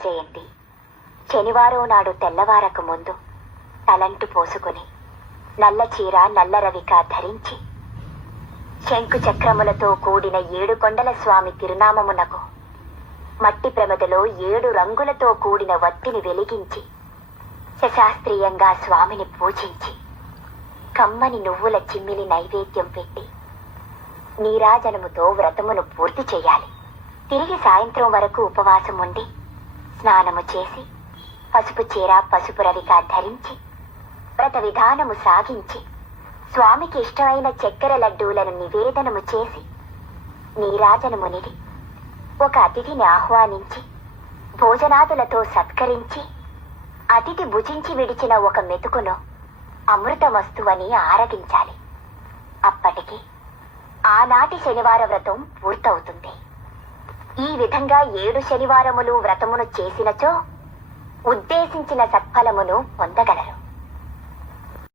చేయండి. శనివారం నాడు తెల్లవారక ముందు తలంటు పోసుకుని నల్ల చీర నల్ల రవిక ధరించి శంకు చక్రములతో కూడిన 7 కొండల స్వామి తిరునామమునకు మట్టి ప్రమదలో 7 రంగులతో కూడిన వత్తిని వెలిగించి శశాస్త్రీయంగా స్వామిని పూజించి కమ్మని నువ్వుల చిమ్మిలి నైవేద్యం పెట్టి నీరాజనముతో వ్రతమును పూర్తి చేయాలి. తిరిగి సాయంత్రం వరకు ఉపవాసం ఉండి స్నానము చేసి పసుపు చీర పసుపు రవిక ధరించి వ్రత విధానము సాగించి స్వామికి ఇష్టమైన చక్కెర లడ్డూలను నివేదనము చేసి నీరాజనమునిది ఒక అతిథిని ఆహ్వానించి భోజనాదులతో సత్కరించి అతిథి భుజించి విడిచిన ఒక మెతుకును అమృత వస్తువని ఆరగించాలి. అప్పటికి ఆనాటి శనివార వ్రతం పూర్తవుతుంది. ఈ విధంగా 7 శనివారములు వ్రతమును చేసినచో ఉద్దేశించిన సత్ఫలమును పొందగలరు.